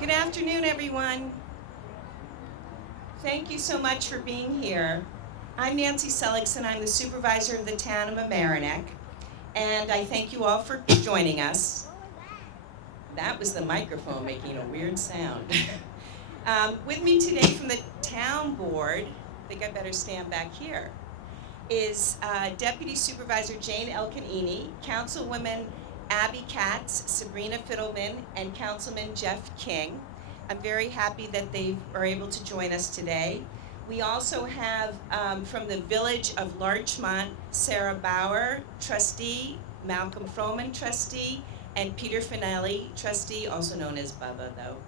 Good afternoon, everyone. Thank you so much for being here. I'm Nancy Seligson. I'm the supervisor of the town of Mamaroneck, and I thank you all for joining us. That was the microphone making a weird sound. With me today from the town board, I think I better stand back here, is Deputy Supervisor Jane Elkanini, Councilwoman Abby Katz, Sabrina Fiddleman, and Councilman Jeff King. I'm very happy that they are able to join us today. We also have from the Village of Larchmont, Sarah Bauer, trustee, Malcolm Froman, trustee, and Peter Finelli, trustee, also known as Bubba though.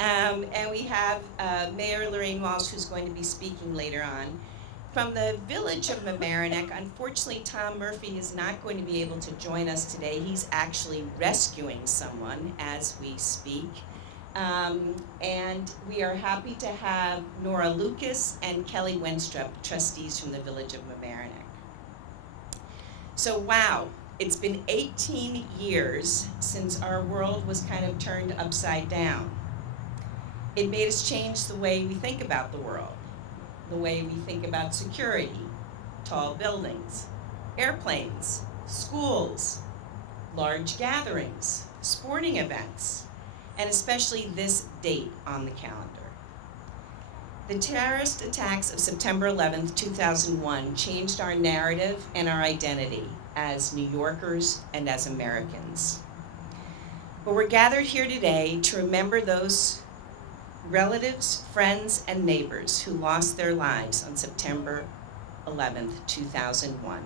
And we have Mayor Lorraine Walsh, who's going to be speaking later on. From the Village of Mamaroneck, unfortunately, Tom Murphy is not going to be able to join us today. He's actually rescuing someone as we speak. And we are happy to have Nora Lucas and Kelly Wenstrup, trustees from the Village of Mamaroneck. So wow, it's been 18 years since our world was kind of turned upside down. It made us change the way we think about the world, the way we think about security, tall buildings, airplanes, schools, large gatherings, sporting events, and especially this date on the calendar. The terrorist attacks of September 11th, 2001 changed our narrative and our identity as New Yorkers and as Americans. But we're gathered here today to remember those relatives, friends, and neighbors who lost their lives on September 11th, 2001.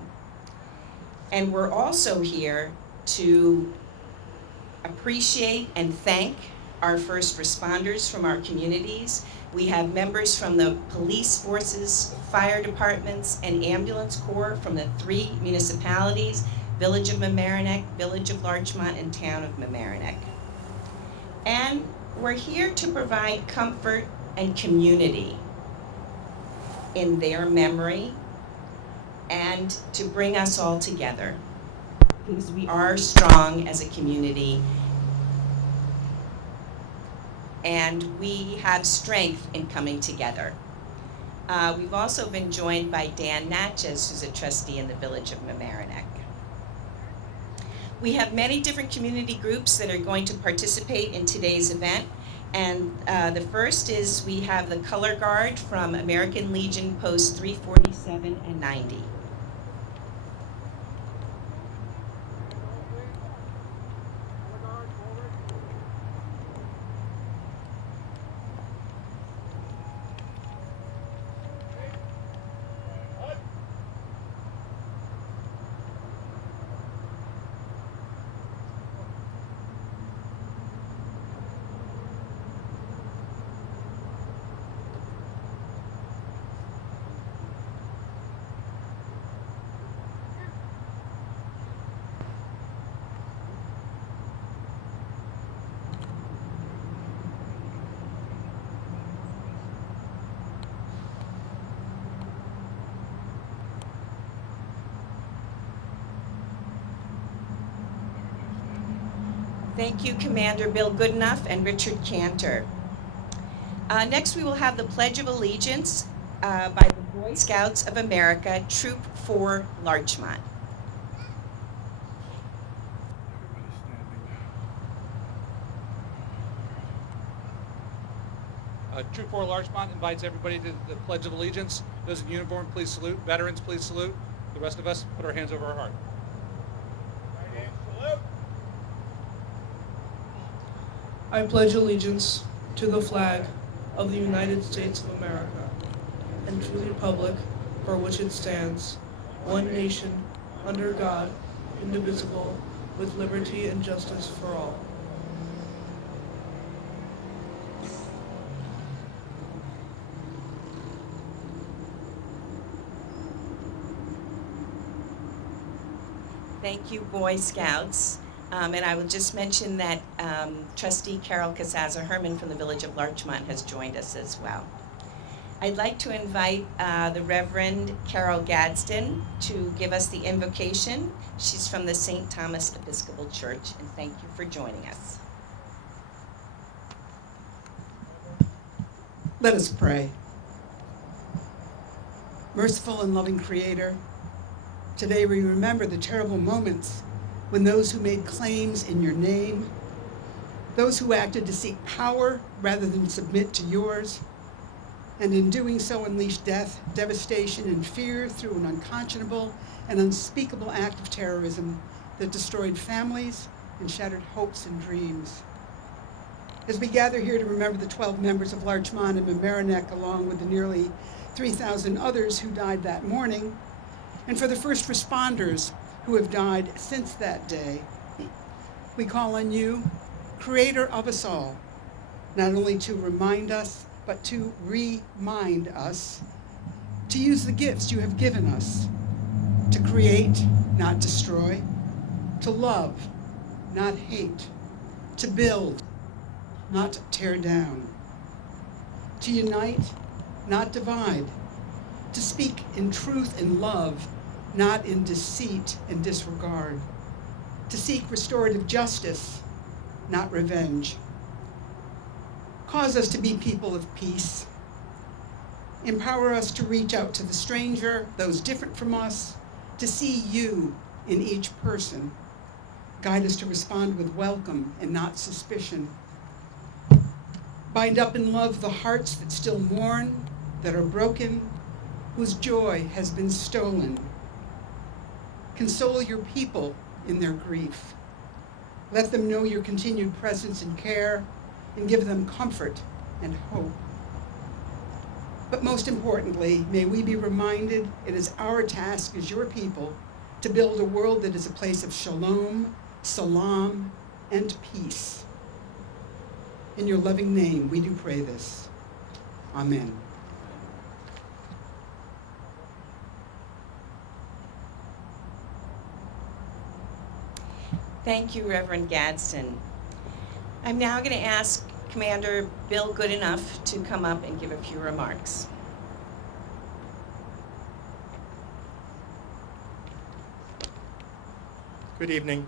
And we're also here to appreciate and thank our first responders from our communities. We have members from the police forces, fire departments, and ambulance corps from the 3 municipalities, Village of Mamaroneck, Village of Larchmont, and Town of Mamaroneck. And we're here to provide comfort and community in their memory and to bring us all together, because we are strong as a community and we have strength in coming together. We've also been joined by Dan Natchez, who's a trustee in the Village of Mamaroneck. We have many different community groups that are going to participate in today's event. And the first is we have the Color Guard from American Legion Post 347 and 90. Thank you, Commander Bill Goodenough and Richard Cantor. Next, we will have the Pledge of Allegiance by the Boy Scouts of America, Troop 4, Larchmont. Troop 4 Larchmont invites everybody to the Pledge of Allegiance. Those in uniform, please salute. Veterans, please salute. The rest of us, put our hands over our heart. Right hand salute. I pledge allegiance to the flag of the United States of America and to the republic for which it stands, one nation, under God, indivisible, with liberty and justice for all. Thank you, Boy Scouts. And I will just mention that Trustee Carol Casaza Herman from the Village of Larchmont has joined us as well. I'd like to invite the Reverend Carol Gadsden to give us the invocation. She's from the St. Thomas Episcopal Church, and thank you for joining us. Let us pray. Merciful and loving Creator, today we remember the terrible moments when those who made claims in your name, those who acted to seek power rather than submit to yours, and in doing so unleashed death, devastation, and fear through an unconscionable and unspeakable act of terrorism that destroyed families and shattered hopes and dreams. As we gather here to remember the 12 members of Larchmont and Mamaroneck, along with the nearly 3,000 others who died that morning, and for the first responders who have died since that day, we call on you, Creator of us all, not only to remind us, but to remind us to use the gifts you have given us, to create, not destroy, to love, not hate, to build, not tear down, to unite, not divide, to speak in truth and love, not in deceit and disregard, to seek restorative justice, not revenge. Cause us to be people of peace. Empower us to reach out to the stranger, those different from us, to see you in each person. Guide us to respond with welcome and not suspicion. Bind up in love the hearts that still mourn, that are broken, whose joy has been stolen. Console your people in their grief. Let them know your continued presence and care, and give them comfort and hope. But most importantly, may we be reminded it is our task as your people to build a world that is a place of shalom, salam, and peace. In your loving name, we do pray this. Amen. Thank you, Reverend Gadsden. I'm now going to ask Commander Bill Goodenough to come up and give a few remarks. Good evening.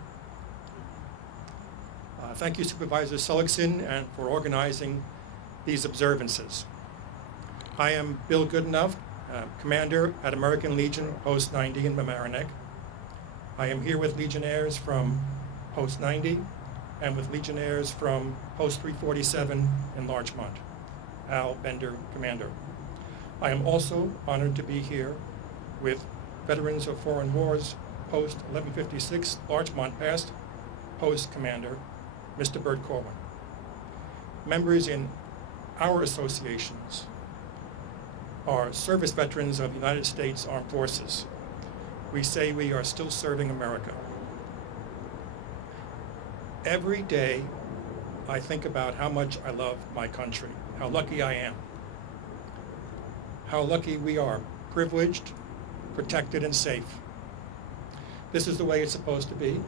Thank you, Supervisor Seligson, and for organizing these observances. I am Bill Goodenough, Commander at American Legion Post 90 in Mamaroneck. I am here with Legionnaires from Post 90 and with Legionnaires from Post 347 in Larchmont. Al Bender, Commander. I am also honored to be here with Veterans of Foreign Wars Post 1156, Larchmont Past, Post Commander, Mr. Bert Corwin. Members in our associations are service veterans of the United States Armed Forces. We say we are still serving America. Every day, I think about how much I love my country, how lucky I am, how lucky we are, privileged, protected, and safe. This is the way it's supposed to be.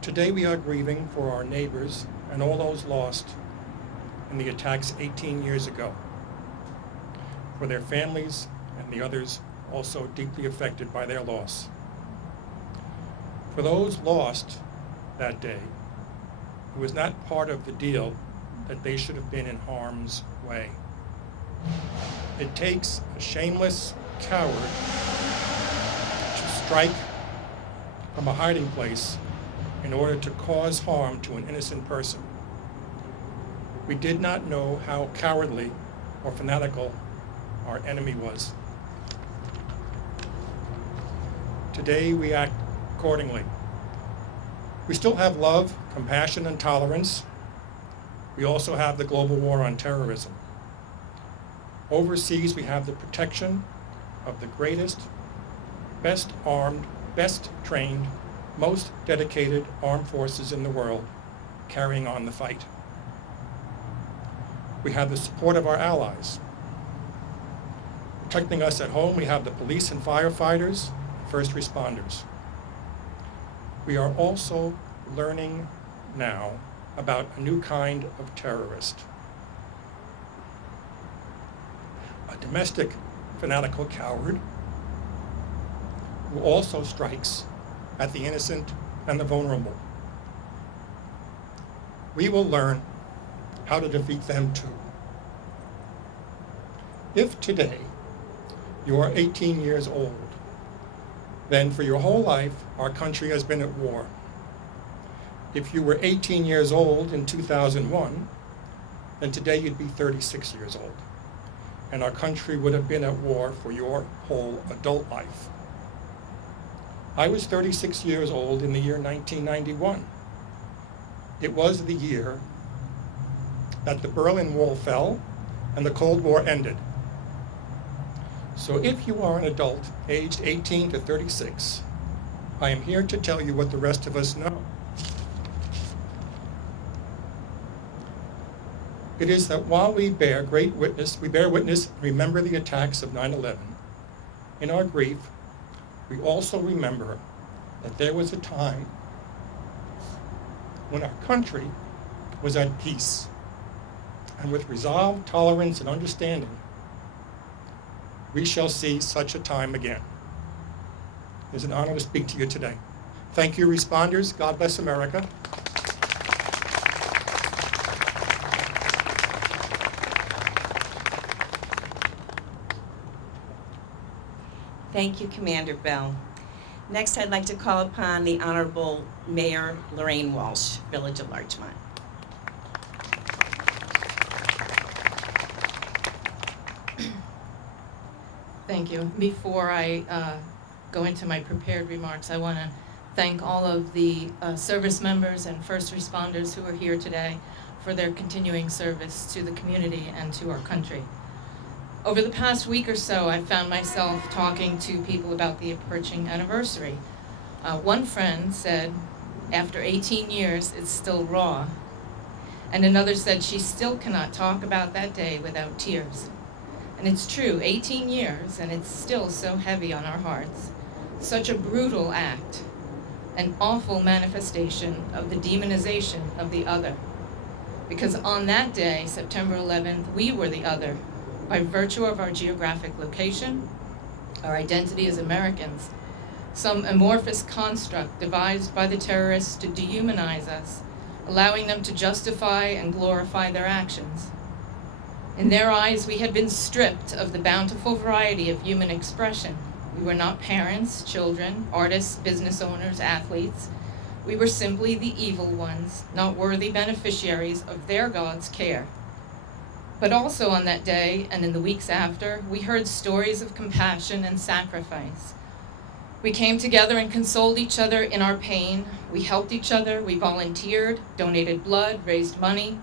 Today we are grieving for our neighbors and all those lost in the attacks 18 years ago, for their families and the others also deeply affected by their loss. For those lost that day, it was not part of the deal that they should have been in harm's way. It takes a shameless coward to strike from a hiding place in order to cause harm to an innocent person. We did not know how cowardly or fanatical our enemy was. Today we act accordingly. We still have love, compassion, and tolerance. We also have the global war on terrorism. Overseas, we have the protection of the greatest, best armed, best trained, most dedicated armed forces in the world carrying on the fight. We have the support of our allies. Protecting us at home, we have the police and firefighters, first responders. We are also learning now about a new kind of terrorist. A domestic fanatical coward who also strikes at the innocent and the vulnerable. We will learn how to defeat them too. If today you are 18 years old, then for your whole life, our country has been at war. If you were 18 years old in 2001, then today you'd be 36 years old. And our country would have been at war for your whole adult life. I was 36 years old in the year 1991. It was the year that the Berlin Wall fell and the Cold War ended. So if you are an adult aged 18 to 36, I am here to tell you what the rest of us know. It is that while we bear witness and remember the attacks of 9/11, in our grief, we also remember that there was a time when our country was at peace, and with resolve, tolerance, and understanding, we shall see such a time again. It is an honor to speak to you today. Thank you, responders. God bless America. Thank you, Commander Bell. Next, I'd like to call upon the Honorable Mayor Lorraine Walsh, Village of Larchmont. Thank you. Before I go into my prepared remarks, I want to thank all of the service members and first responders who are here today for their continuing service to the community and to our country. Over the past week or so, I found myself talking to people about the approaching anniversary. One friend said, after 18 years, it's still raw. And another said she still cannot talk about that day without tears. And it's true, 18 years, and it's still so heavy on our hearts. Such a brutal act, an awful manifestation of the demonization of the other. Because on that day, September 11th, we were the other, by virtue of our geographic location, our identity as Americans, some amorphous construct devised by the terrorists to dehumanize us, allowing them to justify and glorify their actions. In their eyes, we had been stripped of the bountiful variety of human expression. We were not parents, children, artists, business owners, athletes. We were simply the evil ones, not worthy beneficiaries of their God's care. But also on that day, and in the weeks after, we heard stories of compassion and sacrifice. We came together and consoled each other in our pain. We helped each other, we volunteered, donated blood, raised money.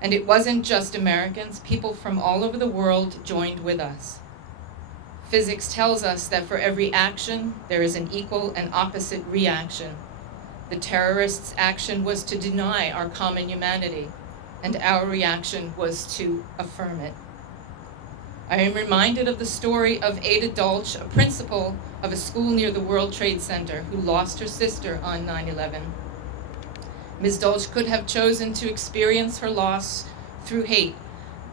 And it wasn't just Americans, people from all over the world joined with us. Physics tells us that for every action, there is an equal and opposite reaction. The terrorists' action was to deny our common humanity, and our reaction was to affirm it. I am reminded of the story of Ada Dolch, a principal of a school near the World Trade Center who lost her sister on 9/11. Ms. Dolch could have chosen to experience her loss through hate,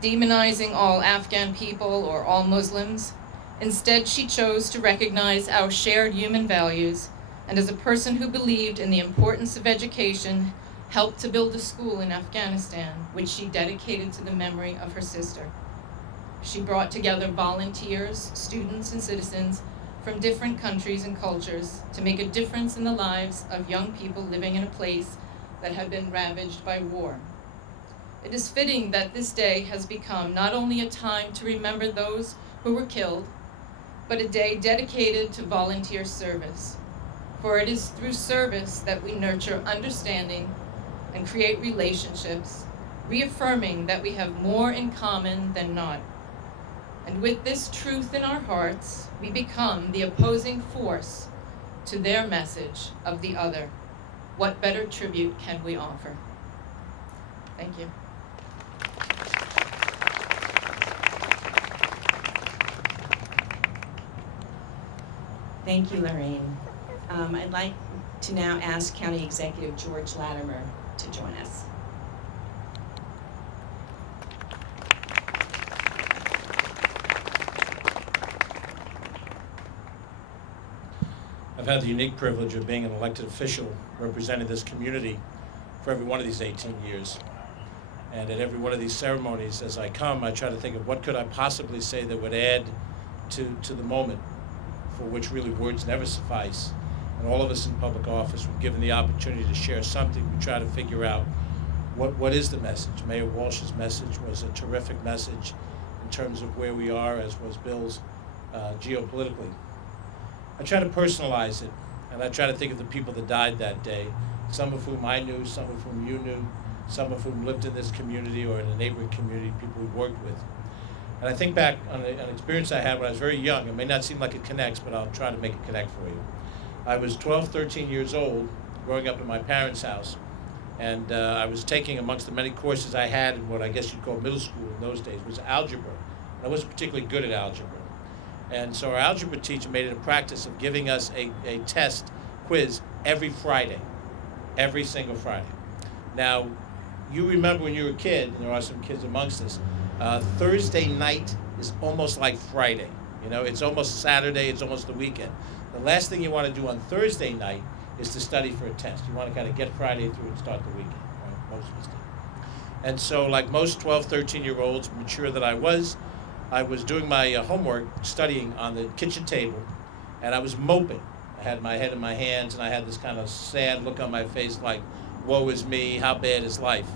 demonizing all Afghan people or all Muslims. Instead, she chose to recognize our shared human values, and as a person who believed in the importance of education, helped to build a school in Afghanistan, which she dedicated to the memory of her sister. She brought together volunteers, students, and citizens from different countries and cultures to make a difference in the lives of young people living in a place that had been ravaged by war. It is fitting that this day has become not only a time to remember those who were killed, but a day dedicated to volunteer service. For it is through service that we nurture understanding and create relationships, reaffirming that we have more in common than not. And with this truth in our hearts, we become the opposing force to their message of the other. What better tribute can we offer? Thank you. Thank you, Lorraine. I'd like to now ask County Executive George Latimer to join us. I've had the unique privilege of being an elected official representing this community for every one of these 18 years. And at every one of these ceremonies, as I come, I try to think of what could I possibly say that would add to the moment, for which really words never suffice. And all of us in public office, when given the opportunity to share something, we try to figure out what is the message. Mayor Walsh's message was a terrific message in terms of where we are, as was Bill's geopolitically. I try to personalize it, and I try to think of the people that died that day, some of whom I knew, some of whom you knew, some of whom lived in this community or in a neighboring community, people we worked with. And I think back on an experience I had when I was very young. It may not seem like it connects, but I'll try to make it connect for you. I was 12, 13 years old, growing up in my parents' house, and I was taking, amongst the many courses I had in what I guess you'd call middle school in those days, was algebra. And I wasn't particularly good at algebra. And so our algebra teacher made it a practice of giving us a test quiz every Friday, every single Friday. Now, you remember when you were a kid, and there are some kids amongst us, Thursday night is almost like Friday. You know, it's almost Saturday, it's almost the weekend. The last thing you want to do on Thursday night is to study for a test. You want to kind of get Friday through and start the weekend, right? Most of us do. And so, like most 12, 13-year-olds, mature that I was doing my homework, studying on the kitchen table, and I was moping. I had my head in my hands, and I had this kind of sad look on my face like, woe is me, how bad is life?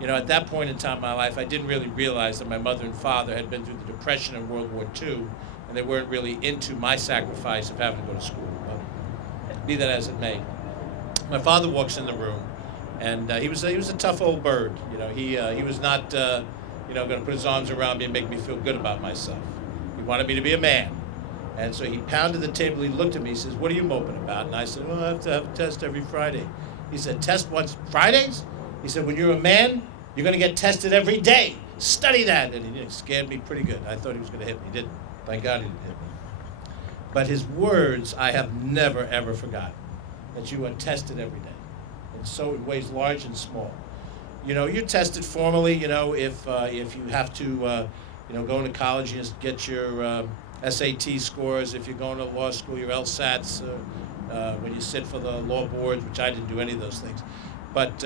You know, at that point in time in my life, I didn't really realize that my mother and father had been through the Depression and World War II, and they weren't really into my sacrifice of having to go to school. But be that as it may, my father walks in the room, and he was a tough old bird. You know, he was not going to put his arms around me and make me feel good about myself. He wanted me to be a man. And so he pounded the table, he looked at me, he says, "What are you moping about?" And I said, "Well, I have to have a test every Friday." He said, "Test once Fridays?" He said, "When you're a man, you're going to get tested every day. Study that." And he scared me pretty good. I thought he was going to hit me. He didn't. Thank God he didn't hit me. But his words I have never, ever forgotten, that you are tested every day, and so in ways large and small. You know, you're tested formally, you know, if you have to, go into college, you just get your SAT scores. If you're going to law school, your LSATs, when you sit for the law boards, which I didn't do any of those things. But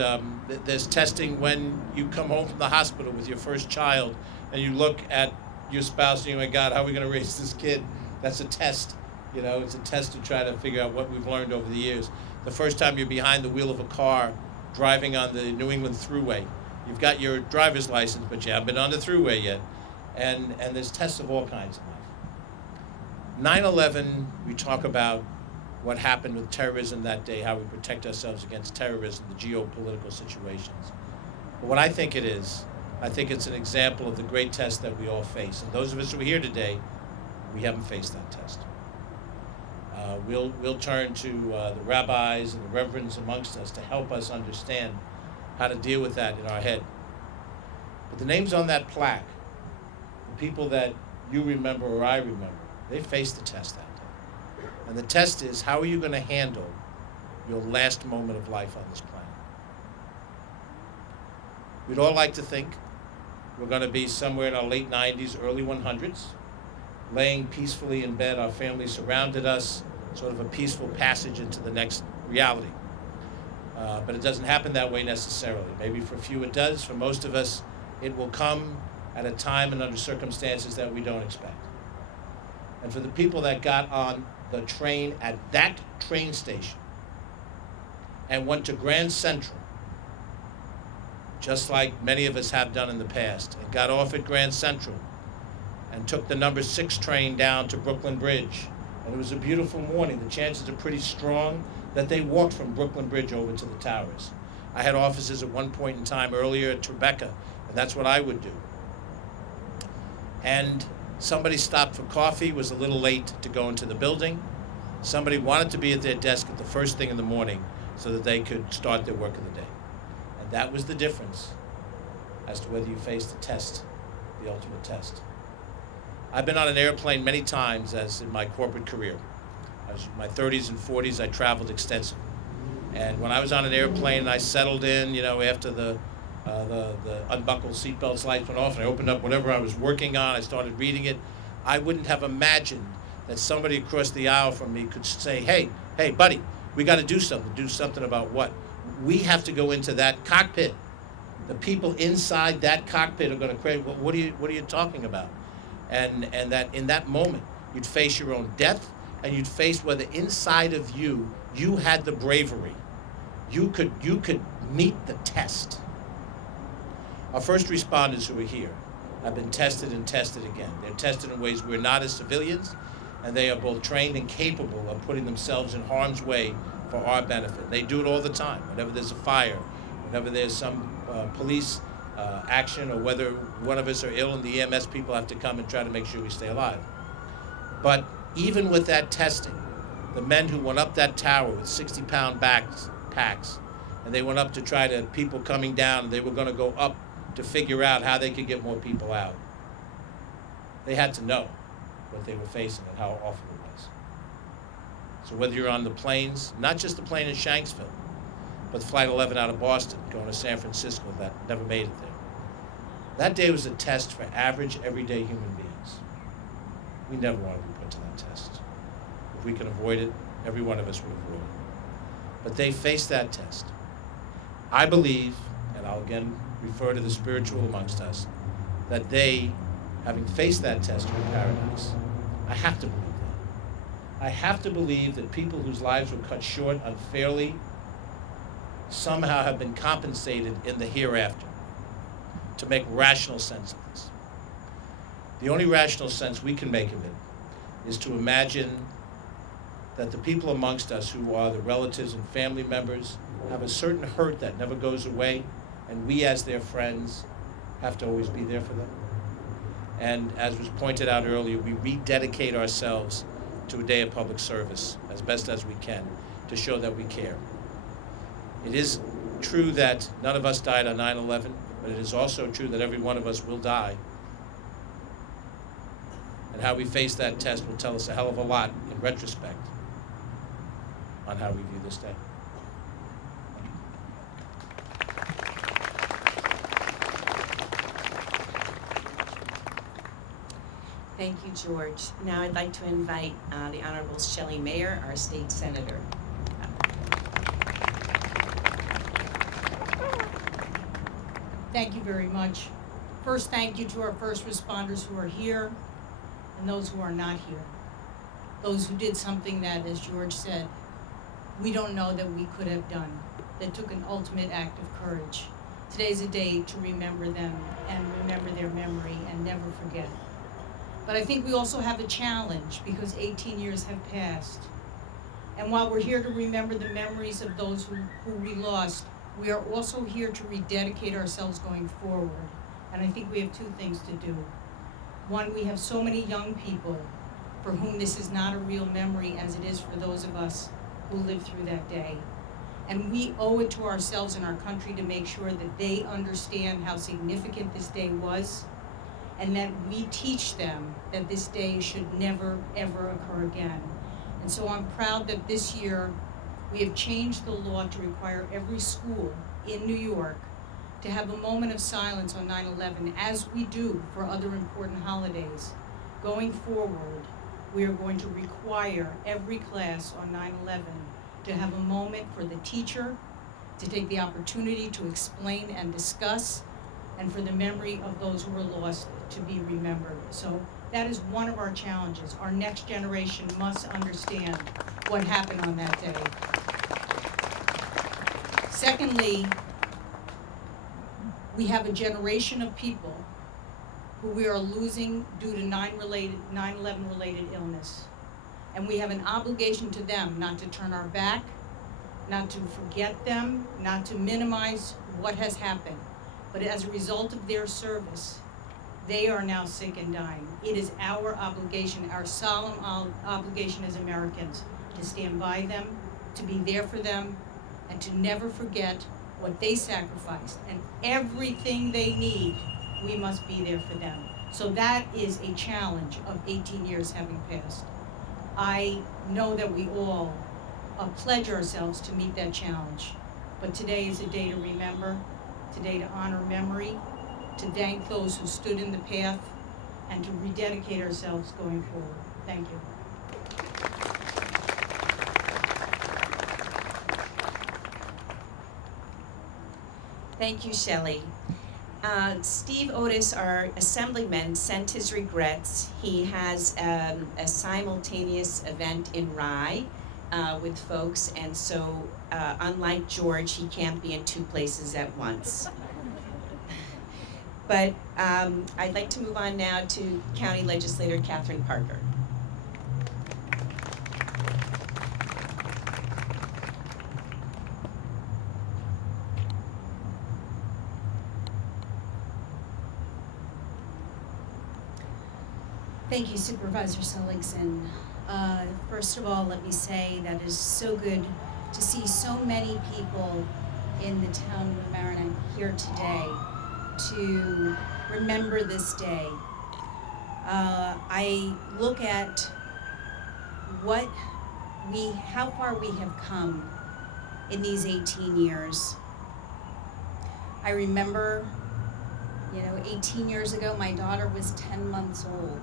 there's testing when you come home from the hospital with your first child and you look at your spouse and you go, "My God, how are we going to raise this kid?" That's a test. You know, it's a test to try to figure out what we've learned over the years. The first time you're behind the wheel of a car driving on the New England Thruway. You've got your driver's license, but you haven't been on the Thruway yet. And there's tests of all kinds in life. 9/11, we talk about what happened with terrorism that day, how we protect ourselves against terrorism, the geopolitical situations. But what I think it is, I think it's an example of the great test that we all face. And those of us who are here today, we haven't faced that test. We'll turn to the rabbis and the reverends amongst us to help us understand how to deal with that in our head. But the names on that plaque, the people that you remember or I remember, they faced the test that day. And the test is, how are you going to handle your last moment of life on this planet? We'd all like to think we're going to be somewhere in our late 90s, early 100s, laying peacefully in bed, our family surrounded us, sort of a peaceful passage into the next reality. But it doesn't happen that way necessarily. Maybe for a few it does. For most of us, it will come at a time and under circumstances that we don't expect. And for the people that got on the train at that train station and went to Grand Central, just like many of us have done in the past, and got off at Grand Central and took the number 6 train down to Brooklyn Bridge, and it was a beautiful morning. The chances are pretty strong that they walked from Brooklyn Bridge over to the towers. I had offices at one point in time earlier at Tribeca, and that's what I would do. And somebody stopped for coffee, was a little late to go into the building. Somebody wanted to be at their desk at the first thing in the morning so that they could start their work of the day. And that was the difference as to whether you faced the test, the ultimate test. I've been on an airplane many times as in my corporate career. I was in my 30s and 40s, I traveled extensively. And when I was on an airplane and I settled in, after the unbuckled seatbelt lights went off and I opened up whatever I was working on, I started reading it, I wouldn't have imagined that somebody across the aisle from me could say, hey, buddy, we got to do something. Do something about what? We have to go into that cockpit. The people inside that cockpit are going to cry, what are you talking about? And that in that moment, you'd face your own death, and you'd face whether inside of you had the bravery. You could meet the test. Our first responders who are here have been tested and tested again. They're tested in ways we're not as civilians, and they are both trained and capable of putting themselves in harm's way for our benefit. They do it all the time. Whenever there's a fire, whenever there's some police action, or whether one of us are ill and the EMS people have to come and try to make sure we stay alive. But even with that testing, the men who went up that tower with 60-pound packs, and they went up to try to, people coming down, they were going to go up to figure out how they could get more people out. They had to know what they were facing and how awful it was. So whether you're on the planes, not just the plane in Shanksville, but Flight 11 out of Boston going to San Francisco that never made it there. That day was a test for average, everyday human beings. We never want to be put to that test. If we can avoid it, every one of us would avoid it. But they faced that test. I believe, and I'll again refer to the spiritual amongst us, that they, having faced that test in paradise, I have to believe that. I have to believe that people whose lives were cut short unfairly somehow have been compensated in the hereafter to make rational sense of this. The only rational sense we can make of it is to imagine that the people amongst us who are the relatives and family members have a certain hurt that never goes away, and we as their friends have to always be there for them. And as was pointed out earlier, we rededicate ourselves to a day of public service as best as we can to show that we care. It is true that none of us died on 9/11, but it is also true that every one of us will die. And how we face that test will tell us a hell of a lot in retrospect on how we view this day. Thank you, George. Now I'd like to invite the Honorable Shelley Mayer, our state senator. Thank you very much. First, thank you to our first responders who are here and those who are not here. Those who did something that, as George said, we don't know that we could have done, that took an ultimate act of courage. Today's a day to remember them and remember their memory and never forget. But I think we also have a challenge because 18 years have passed. And while we're here to remember the memories of those who we lost, we are also here to rededicate ourselves going forward. And I think we have two things to do. One, we have so many young people for whom this is not a real memory as it is for those of us who lived through that day. And we owe it to ourselves and our country to make sure that they understand how significant this day was, and that we teach them that this day should never, ever occur again. And so I'm proud that this year we have changed the law to require every school in New York to have a moment of silence on 9/11, as we do for other important holidays. Going forward, we are going to require every class on 9/11 to have a moment for the teacher to take the opportunity to explain and discuss, and for the memory of those who were lost to be remembered. So that is one of our challenges. Our next generation must understand what happened on that day. Secondly, we have a generation of people who we are losing due to 9/11 related illness. And we have an obligation to them not to turn our back, not to forget them, not to minimize what has happened. But as a result of their service, they are now sick and dying. It is our obligation, our solemn obligation as Americans, to stand by them, to be there for them, and to never forget what they sacrificed. And everything they need, we must be there for them. So that is a challenge of 18 years having passed. I know that we all pledge ourselves to meet that challenge. But today is a day to remember, today to honor memory, to thank those who stood in the path, and to rededicate ourselves going forward. Thank you. Thank you, Shelley. Steve Otis, our assemblyman, sent his regrets. He has a simultaneous event in Rye with folks, and so unlike George, he can't be in two places at once. But I'd like to move on now to County Legislator Catherine Parker. Thank you, Supervisor Seligson. First of all, let me say that it is so good to see so many people in the town of Mamaroneck here today to remember this day. I look at how far we have come in these 18 years. I remember, 18 years ago, my daughter was 10 months old.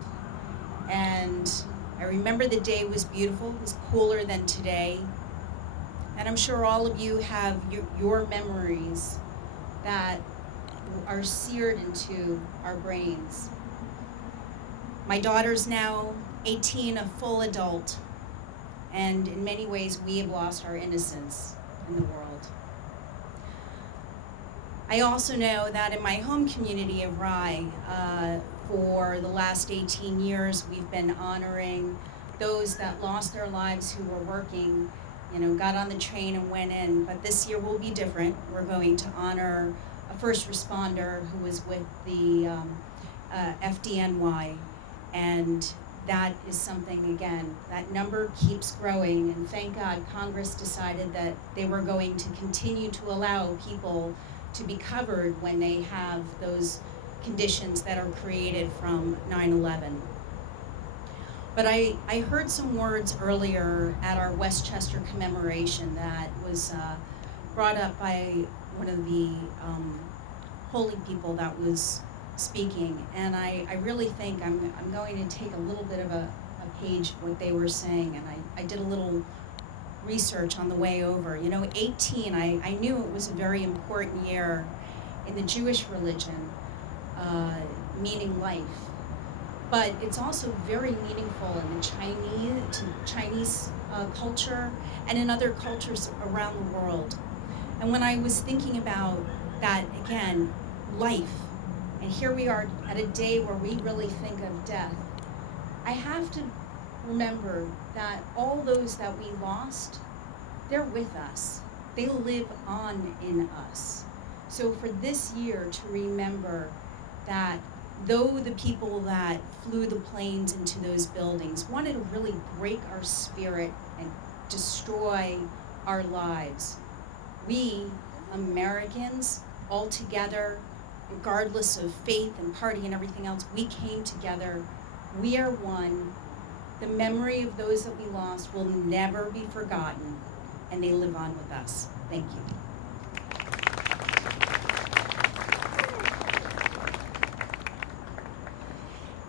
And I remember the day was beautiful, it was cooler than today. And I'm sure all of you have your memories that are seared into our brains. My daughter's now 18, a full adult, and in many ways we have lost our innocence in the world. I also know that in my home community of Rye, for the last 18 years, we've been honoring those that lost their lives who were working, got on the train and went in. But this year will be different. We're going to honor a first responder who was with the FDNY. And that is something, again, that number keeps growing. And thank God Congress decided that they were going to continue to allow people to be covered when they have those conditions that are created from 9/11. But I heard some words earlier at our Westchester commemoration that was brought up by one of the holy people that was speaking, and I really think I'm going to take a little bit of a page of what they were saying, and I did a little research on the way over. 18, I knew it was a very important year in the Jewish religion, meaning life. But it's also very meaningful in the Chinese culture and in other cultures around the world. And when I was thinking about that, again, life, and here we are at a day where we really think of death, I have to remember that all those that we lost, they're with us. They live on in us. So for this year to remember that though the people that flew the planes into those buildings wanted to really break our spirit and destroy our lives, we Americans all together, regardless of faith and party and everything else, we came together. We are one. The memory of those that we lost will never be forgotten, and they live on with us. Thank you.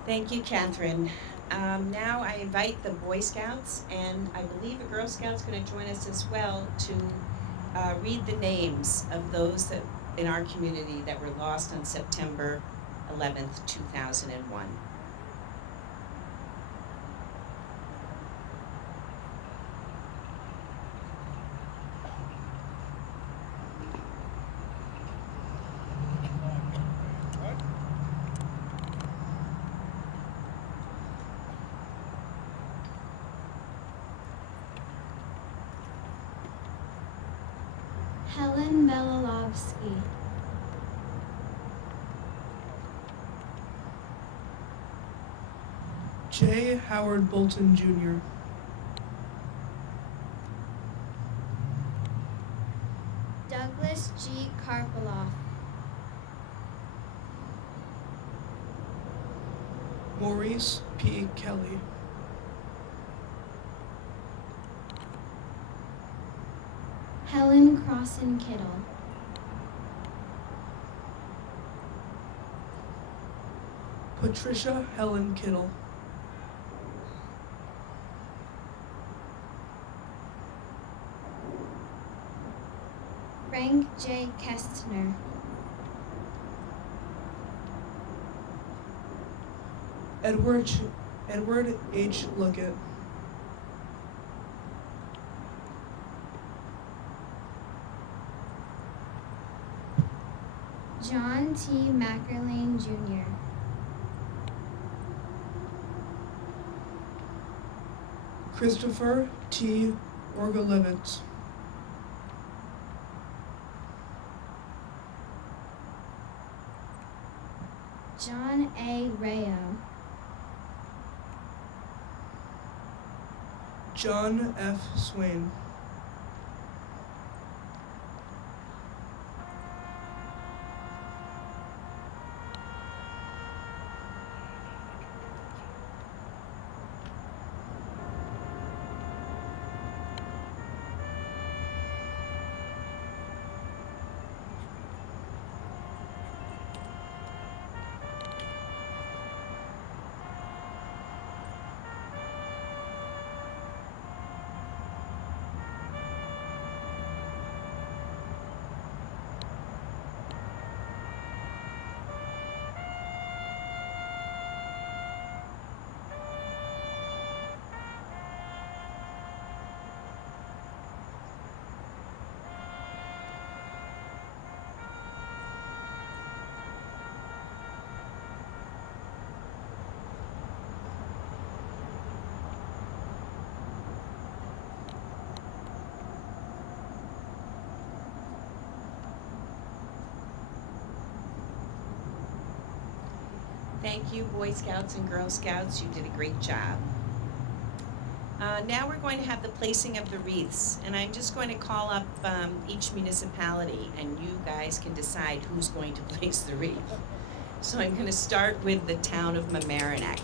Thank you, Catherine. Now I invite the Boy Scouts, and I believe a Girl Scout's going to join us as well to read the names of those that in our community that were lost on September 11th, 2001. Helen Melilovsky, J. Howard Bolton Jr., Douglas G. Karpaloff, Maurice P. Kelly, Helen Crossan Kittle, Patricia Helen Kittle, Frank J. Kestner, Edward H. Lookett, John T. Mackerlane Jr., Christopher T. Orgolevitz, John A. Rayo, John F. Swain, Thank you, Boy Scouts and Girl Scouts. You did a great job. Now we're going to have the placing of the wreaths, and I'm just going to call up each municipality, and you guys can decide who's going to place the wreath. So I'm going to start with the town of Mamaroneck.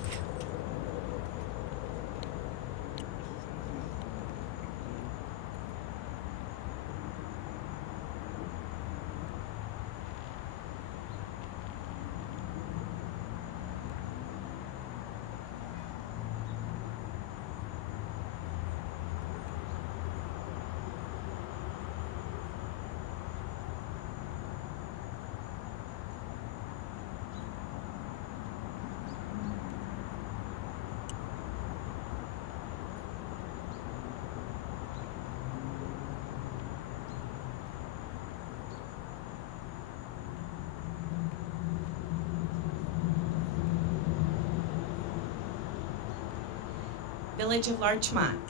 Village of Larchmont.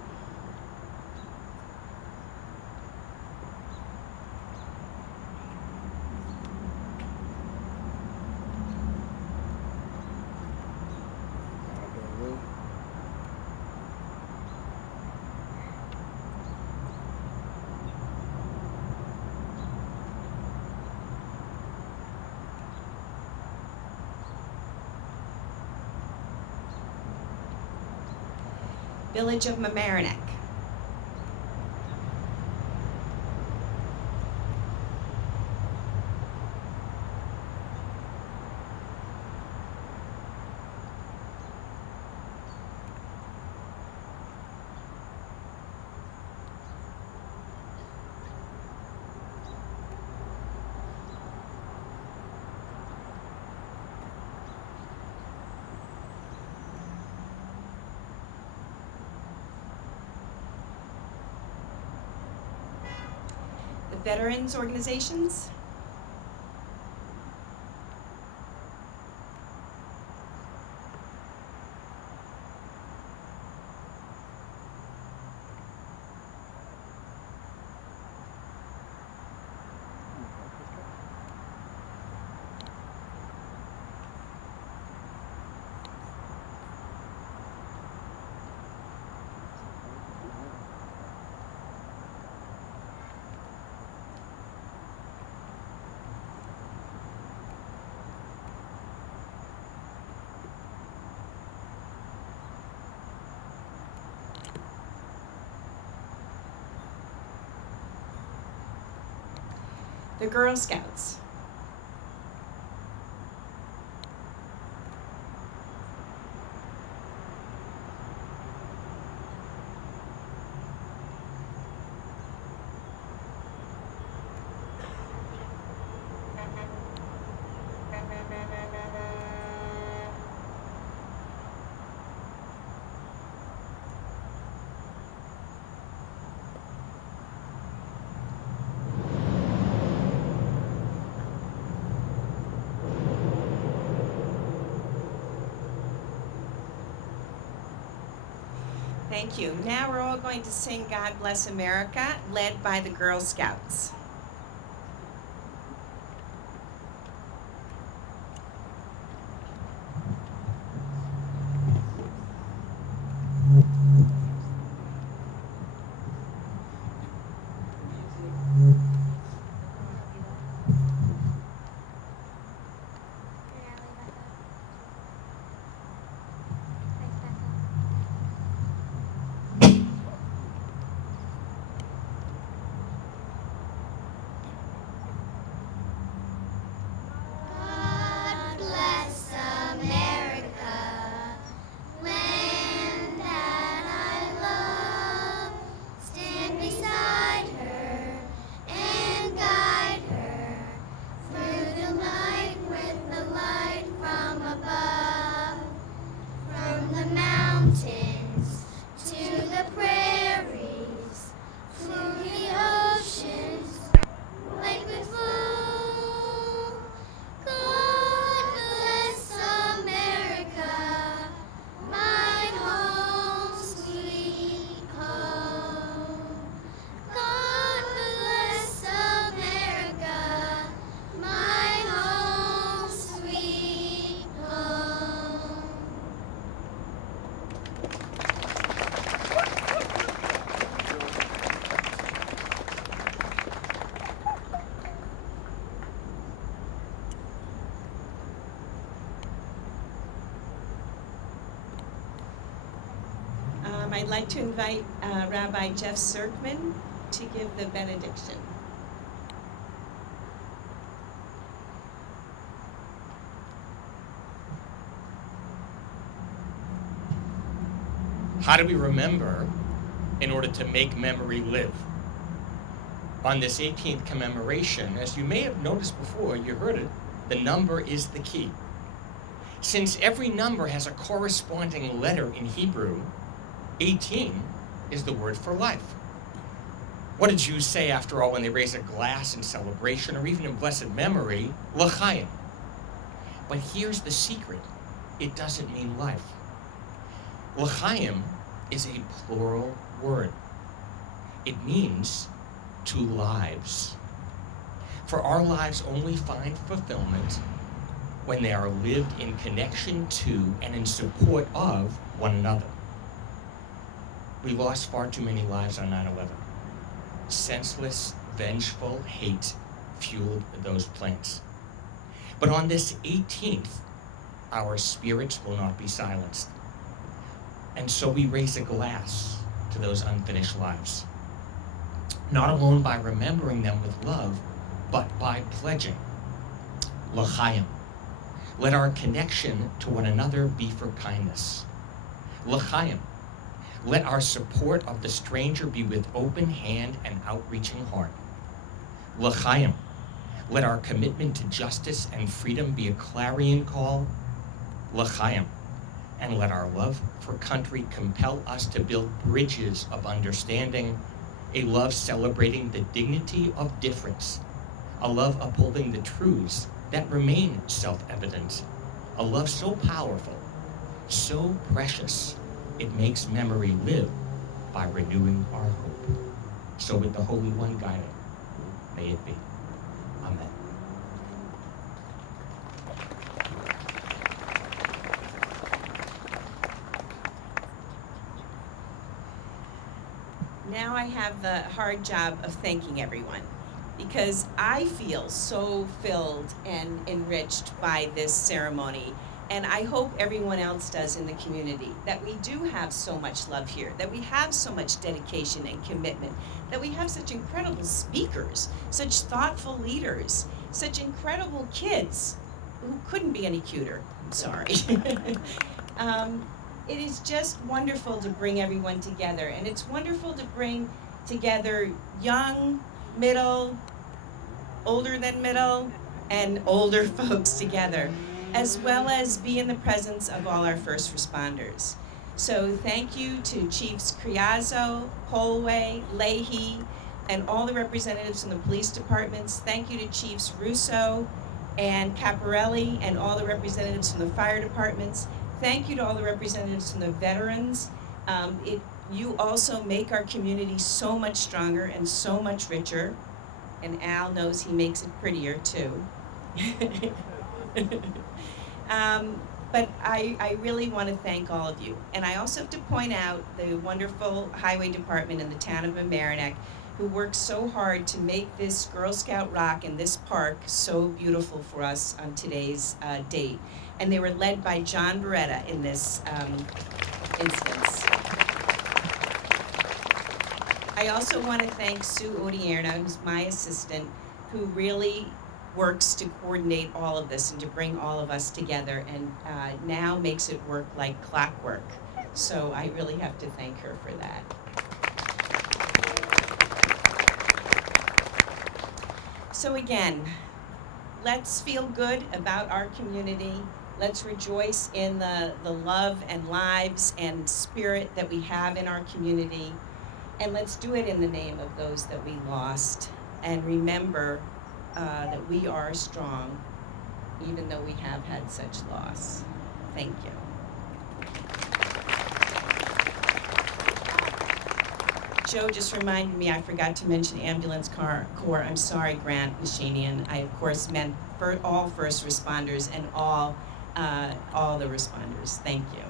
Village of Mamaroneck. The veterans organizations. The Girl Scouts. Thank you. Now we're all going to sing God Bless America, led by the Girl Scouts. God bless America, land that I love. Stand beside her and guide her through the night with the light from above. From the mountains to the prairies, through the oceans, like with flow. God bless America, my home sweet home. God bless America, my home sweet home. I'd like to invite Rabbi Jeff Zirkman to give the benediction. How do we remember in order to make memory live? On this 18th commemoration, as you may have noticed before, you heard it, the number is the key. Since every number has a corresponding letter in Hebrew, 18 is the word for life. What did Jews say, after all, when they raise a glass in celebration or even in blessed memory? L'chaim. But here's the secret. It doesn't mean life. L'chaim is a plural word. It means to lives. For our lives only find fulfillment when they are lived in connection to and in support of one another. We lost far too many lives on 9/11. Senseless, vengeful hate fueled those plants. But on this 18th, our spirits will not be silenced. And so we raise a glass to those unfinished lives. Not alone by remembering them with love, but by pledging. L'chaim. Let our connection to one another be for kindness. L'chaim. Let our support of the stranger be with open hand and outreaching heart. L'chaim. Let our commitment to justice and freedom be a clarion call. L'chaim. And let our love for country compel us to build bridges of understanding, a love celebrating the dignity of difference, a love upholding the truths that remain self-evident, a love so powerful, so precious, it makes memory live by renewing our hope. So with the Holy One guiding, may it be. Amen. Now I have the hard job of thanking everyone, because I feel so filled and enriched by this ceremony. And I hope everyone else does in the community, that we do have so much love here, that we have so much dedication and commitment, that we have such incredible speakers, such thoughtful leaders, such incredible kids who couldn't be any cuter. I'm sorry. It is just wonderful to bring everyone together, and it's wonderful to bring together young, middle, older than middle, and older folks together, as well as be in the presence of all our first responders. So thank you to Chiefs Criazzo, Polway, Leahy, and all the representatives from the police departments. Thank you to Chiefs Russo and Caparelli and all the representatives from the fire departments. Thank you to all the representatives from the veterans. It You also make our community so much stronger and so much richer, and Al knows he makes it prettier too. But I really want to thank all of you. And I also have to point out the wonderful highway department in the town of Mamaroneck, who worked so hard to make this Girl Scout Rock and this park so beautiful for us on today's date. And they were led by John Beretta in this instance. I also want to thank Sue Odierna, who's my assistant, who really works to coordinate all of this and to bring all of us together, and now makes it work like clockwork. So I really have to thank her for that. So again, let's feel good about our community. Let's rejoice in the love and lives and spirit that we have in our community. And let's do it in the name of those that we lost. And remember that we are strong, even though we have had such loss. Thank you. Joe just reminded me, I forgot to mention Ambulance Corps. I'm sorry, Grant Machinian. I, of course, meant for all first responders and all the responders. Thank you.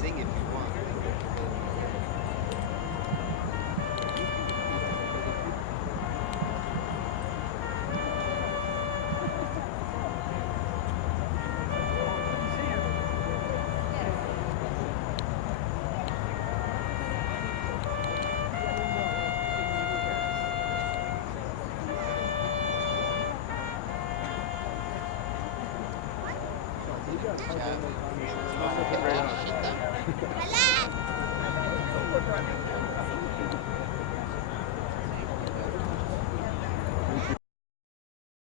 Sing if you want. Hello.